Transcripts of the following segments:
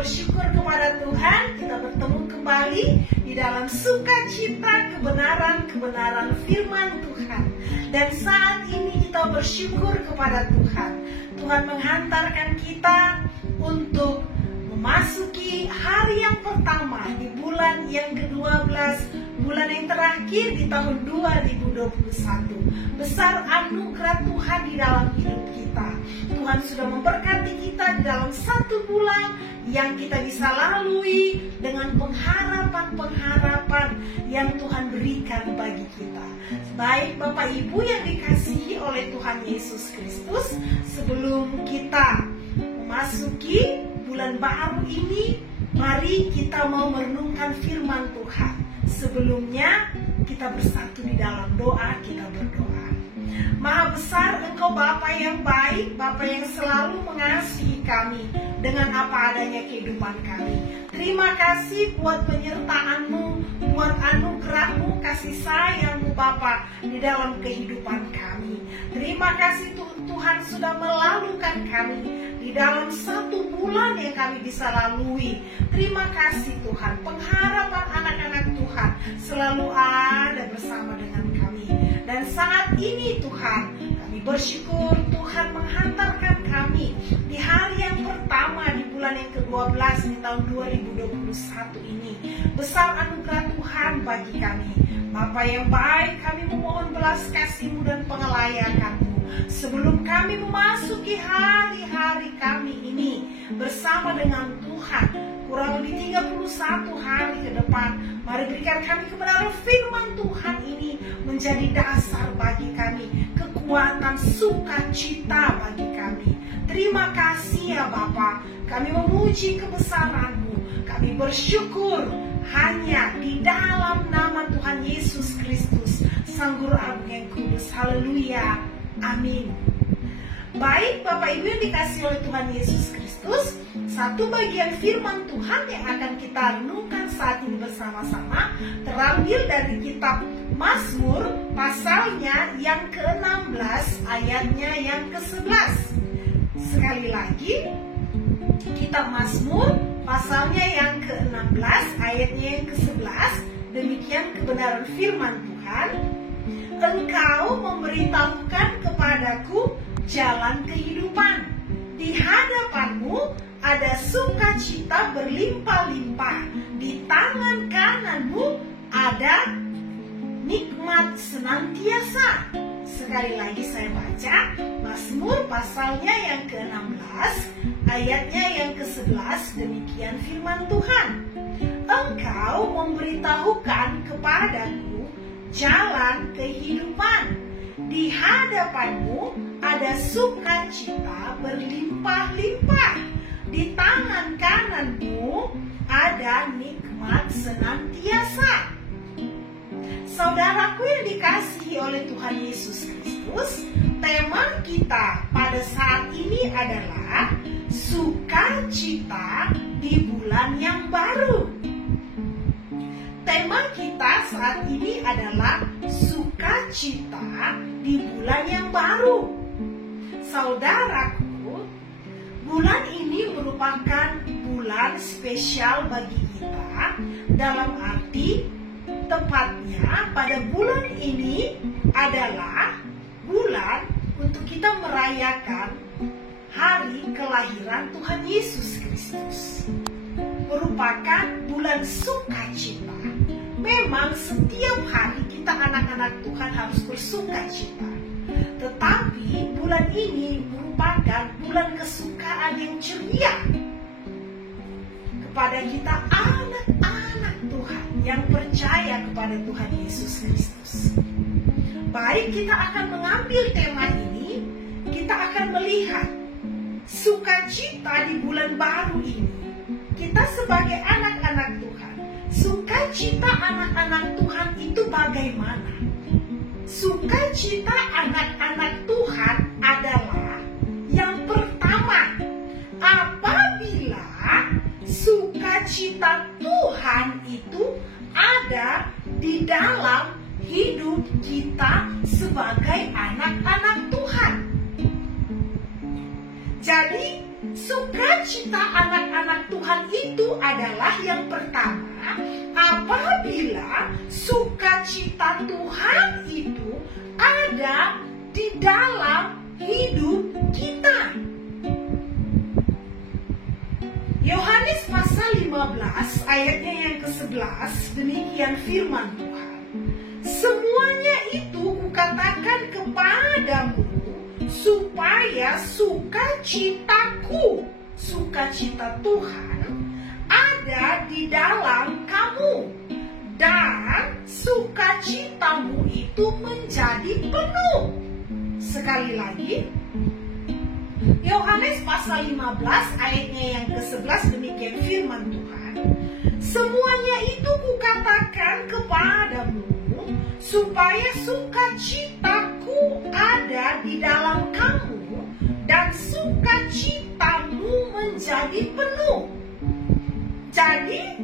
bersyukur kepada Tuhan, kita bertemu kembali di dalam sukacita kebenaran firman Tuhan. Dan saat ini kita bersyukur kepada Tuhan. Tuhan menghantarkan kita untuk memasuki hari yang pertama di bulan yang ke-12, bulan yang terakhir di tahun 2021. Besar anugerah Tuhan di dalam hidup kita. Tuhan sudah memberkati kita di dalam satu bulan yang kita bisa lalui dengan pengharapan-pengharapan yang Tuhan berikan bagi kita. Baik Bapak Ibu yang dikasihi oleh Tuhan Yesus Kristus, sebelum kita memasuki bulan baru ini, mari kita mau merenungkan firman Tuhan. Sebelumnya kita bersatu di dalam doa, kita berdoa. Maha besar Engkau Bapa yang baik, Bapa yang selalu mengasihi kami dengan apa adanya kehidupan kami. Terima kasih buat penyertaan-Mu, buat anugerah-Mu, kasih sayang-Mu Bapa di dalam kehidupan kami. Terima kasih Tuhan sudah melalukan kami di dalam satu bulan yang kami bisa lalui. Terima kasih Tuhan, pengharapan anak-anak Tuhan selalu ada bersama dengan kami. Dan saat ini Tuhan, kami bersyukur Tuhan menghantarkan kami di hari yang pertama di bulan yang ke-12 di tahun 2021 ini. Besar anugerah Tuhan bagi kami. Bapa yang baik, kami memohon belas kasih-Mu dan pengelayakan-Mu. Sebelum kami memasuki hari-hari kami ini bersama dengan Tuhan, kurang lebih 31 hari ke depan, mari berikan kami kebenaran firman Tuhan ini menjadi dasar bagi kami, kekuatan sukacita bagi kami. Terima kasih ya Bapa, kami memuji kebesaran-Mu, kami bersyukur hanya di dalam nama Tuhan Yesus Kristus, Sang Guru Agung yang Kudus. Haleluya, amin. Baik Bapak Ibu yang dikasihi oleh Tuhan Yesus Kristus, satu bagian firman Tuhan yang akan kita renungkan saat ini bersama-sama terambil dari kitab Mazmur pasalnya yang ke-16 ayatnya yang ke-11. Sekali lagi, kitab Mazmur pasalnya yang ke-16 ayatnya yang ke-11. Demikian kebenaran firman Tuhan. Engkau memberitahukan kepadaku jalan kehidupan. Di hadapan-Mu ada sukacita berlimpah-limpah. Di tangan kanan-Mu ada nikmat senantiasa. Sekali lagi saya baca Mazmur pasalnya yang ke-16 ayatnya yang ke-11. Demikian firman Tuhan. Engkau memberitahukan kepadaku jalan kehidupan. Di hadapan-Mu ada sukacita berlimpah-limpah. Di tangan kanan-Mu ada nikmat senantiasa. Saudaraku yang dikasihi oleh Tuhan Yesus Kristus, tema kita pada saat ini adalah sukacita di bulan yang baru. Tema kita saat ini adalah sukacita di bulan yang baru. Saudaraku, bulan ini merupakan bulan spesial bagi kita, dalam arti tepatnya pada bulan ini adalah bulan untuk kita merayakan hari kelahiran Tuhan Yesus Kristus. Merupakan bulan sukacita. Memang setiap hari kita anak-anak Tuhan harus bersukacita. Tetapi bulan ini merupakan bulan kesukaan yang ceria kepada kita anak-anak Tuhan yang percaya kepada Tuhan Yesus Kristus. Baik, kita akan mengambil tema ini, kita akan melihat sukacita di bulan baru ini. Kita sebagai anak-anak Tuhan, sukacita anak-anak Tuhan itu bagaimana? Sukacita anak-anak Tuhan adalah yang pertama, apabila sukacita Tuhan itu ada di dalam hidup kita sebagai anak-anak Tuhan. Jadi sukacita anak-anak Tuhan adalah yang pertama, apabila sukacita Tuhan itu ada di dalam hidup kita. Yohanes pasal 15 ayatnya yang ke-11, demikian firman Tuhan. Semuanya itu kukatakan kepadamu supaya sukacitaku, sukacita Tuhan ada di dalam kamu, dan sukacitamu itu menjadi penuh. Sekali lagi, Yohanes pasal 15 ayatnya yang ke-11, demikian firman Tuhan. Semuanya itu kukatakan kepadamu supaya sukacitaku ada di dalam kamu, dan sukacitamu menjadi penuh. Jadi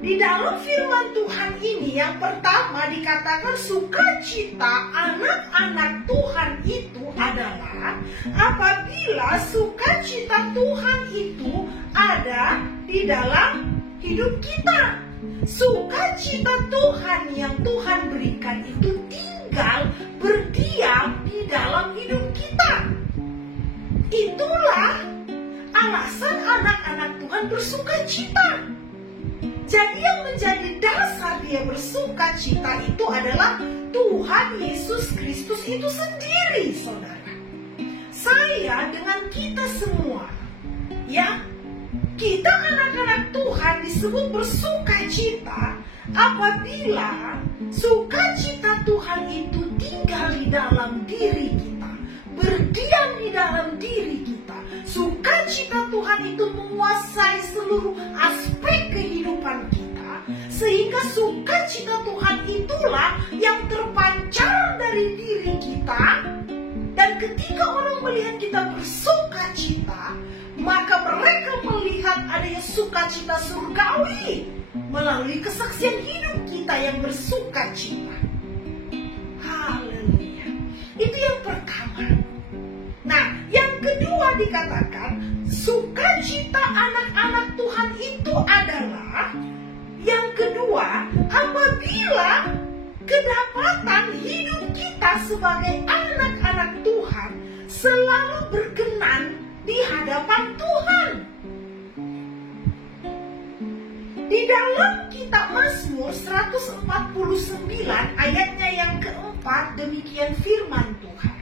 di dalam firman Tuhan ini yang pertama dikatakan sukacita anak-anak Tuhan itu adalah apabila sukacita Tuhan itu ada di dalam hidup kita. Sukacita Tuhan yang Tuhan berikan itu tinggal berdiam di dalam hidup kita. Itulah alasan anak-anak Tuhan bersukacita. Jadi yang menjadi dasar dia bersukacita itu adalah Tuhan Yesus Kristus itu sendiri, saudara. Saya dengan kita semua, ya, kita anak-anak Tuhan disebut bersukacita apabila sukacita Tuhan itu tinggal di dalam diri kita, berdiam di dalam diri kita. Sukacita Tuhan itu menguasai seluruh aspek kehidupan kita, sehingga sukacita Tuhan itulah yang terpancar dari diri kita. Dan ketika orang melihat kita bersukacita, maka mereka melihat adanya sukacita surgawi melalui kesaksian hidup kita yang bersukacita. Haleluya. Itu yang pertama. Nah, yang kedua dikatakan sukacita anak-anak Tuhan itu adalah yang kedua, apabila kedapatan hidup kita sebagai anak-anak Tuhan selalu berkenan di hadapan Tuhan. Di dalam kitab Mazmur 149 ayatnya yang keempat, demikian firman Tuhan.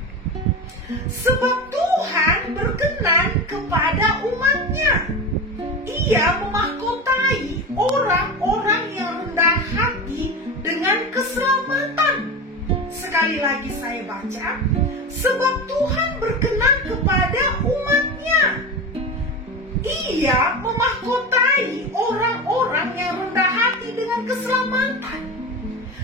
Sebab Tuhan berkenan kepada umat-Nya. Ia memahkotai orang-orang yang rendah hati dengan keselamatan. Sekali lagi saya baca. Sebab Tuhan berkenan kepada umat-Nya. Ia memahkotai orang-orang yang rendah hati dengan keselamatan.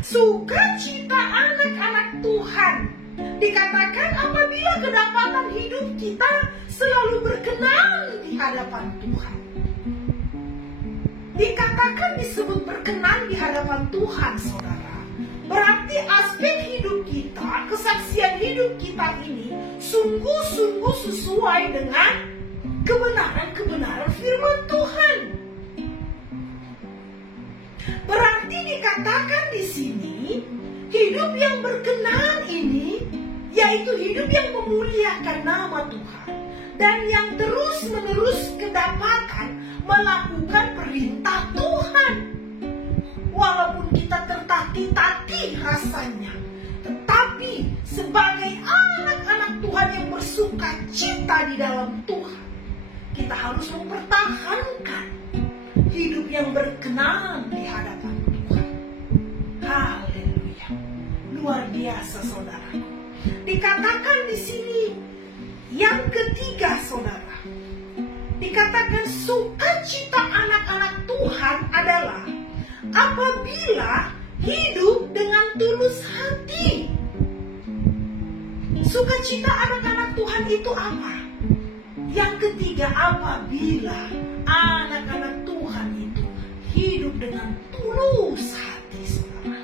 Sukacita anak-anak Tuhan dikatakan apabila kedapatan hidup kita selalu berkenan di hadapan Tuhan. Dikatakan disebut berkenan di hadapan Tuhan, saudara. Berarti aspek hidup kita, kesaksian hidup kita ini sungguh-sungguh sesuai dengan kebenaran-kebenaran firman Tuhan. Berarti dikatakan di sini, hidup yang berkenan ini yaitu hidup yang memuliakan nama Tuhan dan yang terus-menerus kedapatan melakukan perintah Tuhan. Walaupun kita tertati-tati rasanya, tetapi sebagai anak-anak Tuhan yang bersukacita di dalam Tuhan, kita harus mempertahankan hidup yang berkenan di hadapan Tuhan. Haleluya. Luar biasa, saudaraku. Dikatakan di sini yang ketiga, saudara. Dikatakan sukacita anak-anak Tuhan adalah apabila hidup dengan tulus hati. Sukacita anak-anak Tuhan itu apa? Yang ketiga, apabila anak-anak Tuhan itu hidup dengan tulus hati, saudara.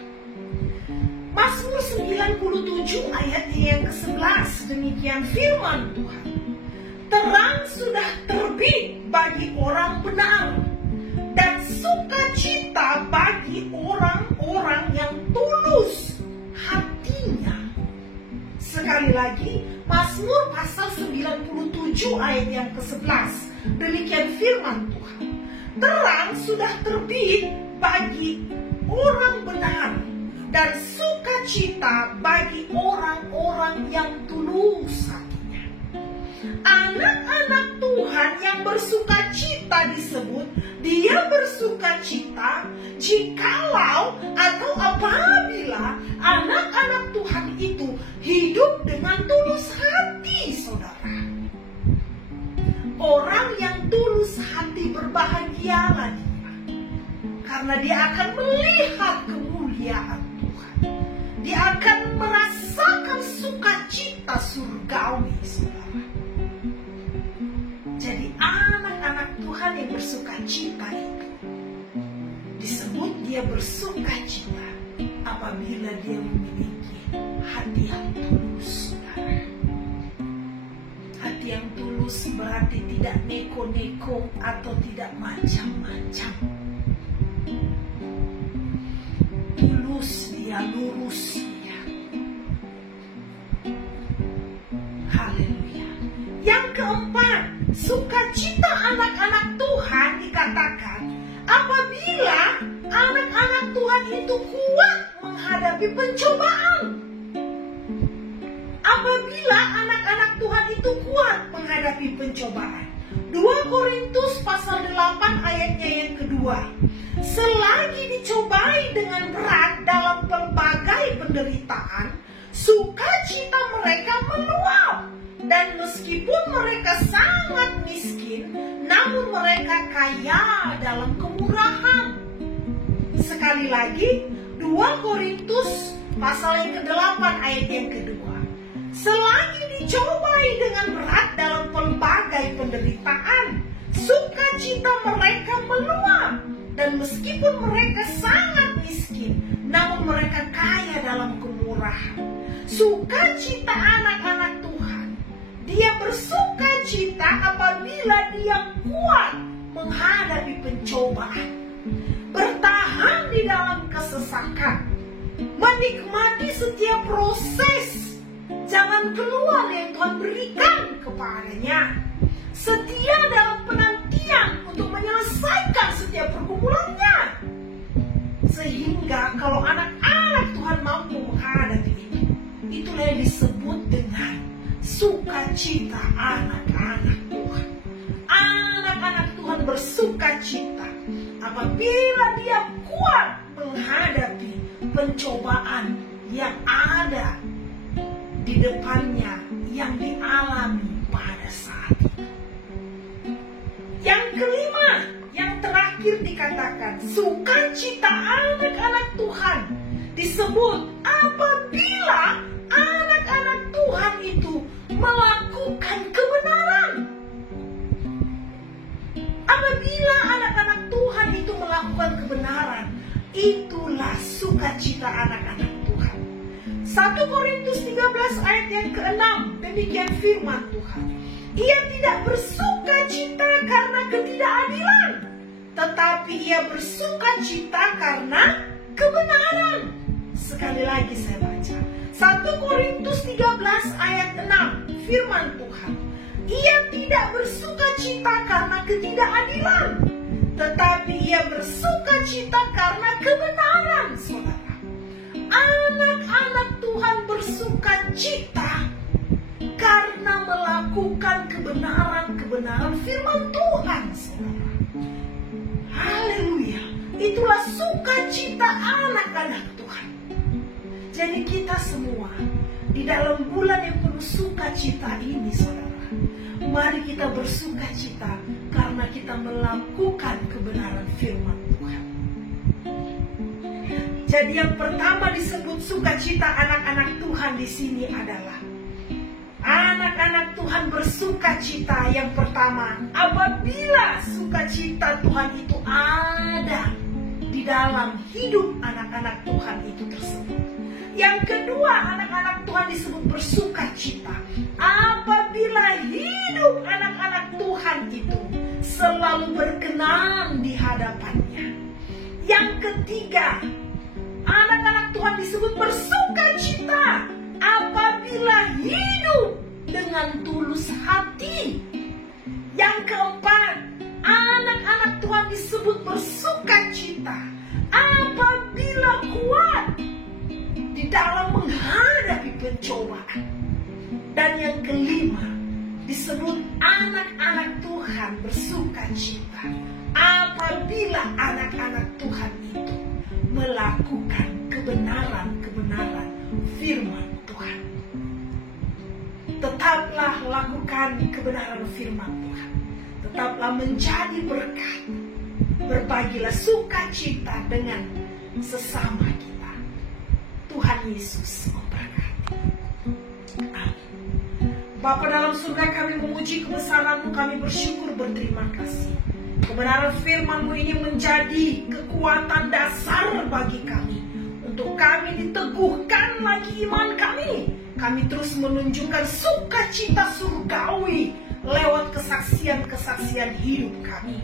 Mazmur 97 ayatnya yang ke-11, demikian firman Tuhan. Terang sudah terbit bagi orang benar, dan lagi, Mazmur pasal 97 ayat yang ke-11. Demikian firman Tuhan. Terang sudah terbit bagi orang benar, dan sukacita bagi orang-orang yang tulus hatinya. Anak-anak Tuhan yang bersukacita disebut dia bersukacita jikalau atau apabila anak-anak Tuhan itu hidup dengan tulus hati, saudara. Orang yang tulus hati berbahagialah dia, karena dia akan melihat kemuliaan Tuhan. Dia akan merasakan sukacita surgawi, saudara. Jadi anak-anak Tuhan yang bersukacita itu disebut dia bersukacita apabila dia memiliki hati yang tulus, saudara. Hati yang tulus berarti tidak neko-neko atau tidak macam-macam. Tulus dia, lurus dia. Haleluya. Yang keempat, sukacita anak-anak Tuhan dikatakan apabila anak-anak Tuhan itu kuat menghadapi pencobaan. Apabila anak-anak Tuhan itu kuat menghadapi pencobaan. 2 Korintus pasal 8 ayatnya yang kedua. Selagi dicobai dengan berat dalam pelbagai penderitaan, sukacita mereka meluap. Dan meskipun mereka sangat miskin, namun mereka kaya dalam kemurahan. Sekali lagi, 2 Korintus pasal yang ke-8 ayat yang kedua. Selagi dicobai dengan berat dalam pelbagai penderitaan, sukacita mereka meluap. Dan meskipun mereka sangat miskin, namun mereka kaya dalam kemurahan. Sukacita anak-anak Tuhan, dia bersukacita apabila dia kuat menghadapi pencobaan, bertahan di dalam kesesakan, menikmati setiap proses jalan keluar yang Tuhan berikan kepadanya, setia dalam penantian untuk menyelesaikan setiap pergumulannya. Sehingga kalau anak-anak Tuhan mampu menghadapi itu, itulah yang disebut dengan sukacita anak-anak Tuhan. Anak-anak Tuhan bersukacita apabila dia kuat menghadapi pencobaan yang ada di depannya, yang dialami pada saat itu. Yang kelima, yang terakhir dikatakan sukacita anak-anak Tuhan disebut apabila anak-anak Tuhan itu melakukan kebenaran. Apabila anak-anak Tuhan itu melakukan kebenaran, itulah sukacita anak-anak Tuhan. 1 Korintus 13 ayat yang ke-6, demikian firman Tuhan. Ia tidak bersukacita karena ketidakadilan, tetapi ia bersukacita karena kebenaran. Sekali lagi saya baca. 1 Korintus 13 ayat 6, firman Tuhan. Ia tidak bersukacita karena ketidakadilan, tetapi ia bersukacita karena kebenaran, saudara. Anak-anak Tuhan bersukacita karena melakukan kebenaran-kebenaran firman Tuhan, saudara. Haleluya. Itulah sukacita anak-anak Tuhan. Jadi kita semua di dalam bulan yang penuh sukacita ini, saudara, mari kita bersukacita karena kita melakukan kebenaran firman Tuhan. Jadi yang pertama disebut sukacita anak-anak Tuhan di sini adalah anak-anak Tuhan bersukacita. Yang pertama, apabila sukacita Tuhan itu ada di dalam hidup anak-anak Tuhan itu tersebut. Yang kedua, anak-anak Tuhan disebut bersukacita apabila hidup anak-anak Tuhan itu selalu berkenan di hadapannya. Yang ketiga, anak-anak Tuhan disebut bersukacita apabila apabila hidup dengan tulus hati. Yang keempat, anak-anak Tuhan disebut bersukacita apabila kuat di dalam menghadapi pencobaan. Dan yang kelima, disebut anak-anak Tuhan bersukacita apabila anak-anak Tuhan itu melakukan kebenaran-kebenaran firman Tuhan. Tetaplah lakukan kebenaran firman Tuhan. Tetaplah menjadi berkat. Berbagilah sukacita dengan sesama kita. Tuhan Yesus memberkati. Amin. Bapa dalam surga, kami memuji kebesaran-Mu, kami bersyukur, berterima kasih. Kebenaran firman-Mu ini menjadi kekuatan dasar bagi kami. Untuk kami diteguhkan lagi iman kami. Kami terus menunjukkan sukacita surgawi lewat kesaksian-kesaksian hidup kami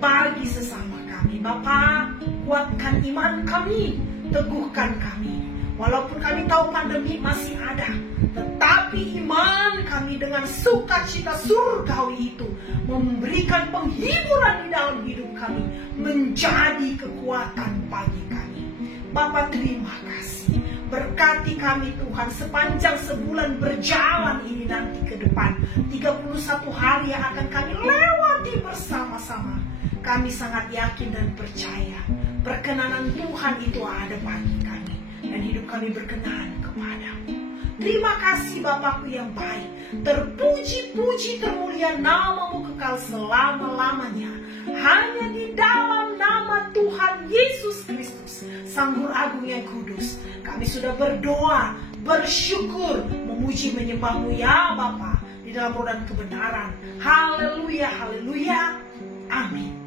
bagi sesama kami. Bapa, kuatkan iman kami, teguhkan kami. Walaupun kami tahu pandemi masih ada, tetapi iman kami dengan sukacita surgawi itu memberikan penghiburan di dalam hidup kami, menjadi kekuatan bagi kami. Bapa, terima kasih. Berkati kami Tuhan sepanjang sebulan berjalan ini nanti ke depan. 31 hari yang akan kami lewati bersama-sama. Kami sangat yakin dan percaya perkenanan Tuhan itu ada bagi kami. Dan hidup kami berkenan kepada-Mu. Terima kasih Bapakku yang baik. Terpuji-puji termulia nama-Mu kekal selama-lamanya. Hanya di dalam nama Tuhan Yesus Kristus, Sang Guru Agung yang kudus, kami sudah berdoa, bersyukur, memuji menyembah-Mu ya Bapa, di dalam roh dan kebenaran. Haleluya, haleluya. Amin.